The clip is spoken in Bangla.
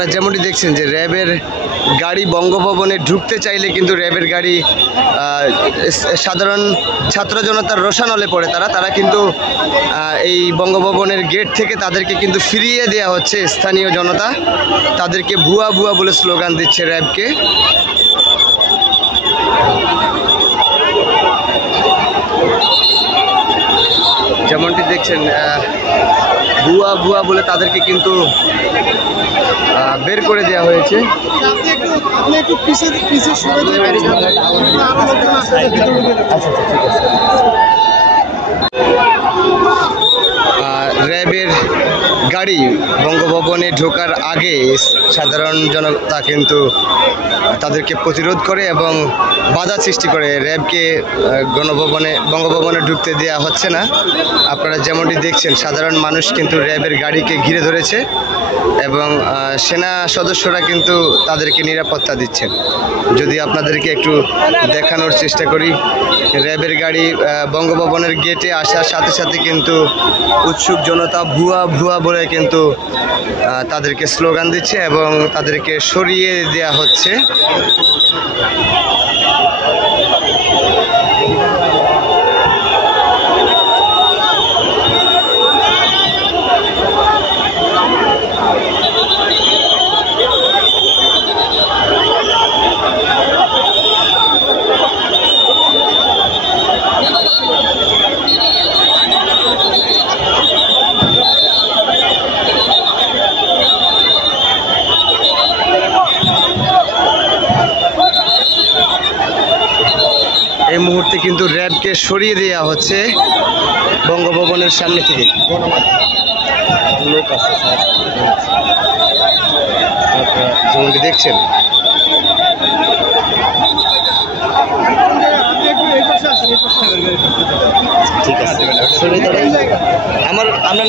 আপনারা যেমনটি দেখছেন যে র্যাবের গাড়ি বঙ্গভবনে ঢুকতে চাইলে কিন্তু র্যাবের গাড়ি সাধারণ ছাত্র জনতার রোষানলে পড়ে তারা কিন্তু এই বঙ্গভবনের গেট থেকে তাদেরকে কিন্তু ফিরিয়ে দেওয়া হচ্ছে। স্থানীয় জনতা তাদেরকে ভুয়া ভুয়া বলে স্লোগান দিচ্ছে র্যাবকে। যেমনটি দেখছেন ভুয়া ভুয়া বলে তাদেরকে কিন্তু বের করে দেওয়া হয়েছে। র্যাবের গাড়ি বঙ্গভবনে ঢোকার আগে সাধারণ জনতা কিন্তু তাদেরকে প্রতিরোধ করে এবং বাধা সৃষ্টি করে। র্যাবকে বঙ্গভবনে ঢুকতে দেওয়া হচ্ছে না। আপনারা যেমনটি দেখছেন সাধারণ মানুষ কিন্তু র্যাবের গাড়িকে ঘিরে ধরেছে এবং সেনা সদস্যরা কিন্তু তাদেরকে নিরাপত্তা দিচ্ছেন। যদি আপনাদেরকে একটু দেখানোর চেষ্টা করি, র্যাবের গাড়ি বঙ্গভবনের গেটে আসার সাথে সাথে কিন্তু উৎসুক জনতা ভুয়া ভুয়া বলে কিন্তু তাদেরকে স্লোগান দিচ্ছে এবং তাদেরকে সরিয়ে দেওয়া হচ্ছে। এই মুহূর্তে কিন্তু র্যাবকে সরিয়ে দেওয়া হচ্ছে বঙ্গভবনের সামনে থেকে। লোক আছে যেমনটি দেখছেন। ঠিক আছে, আমরা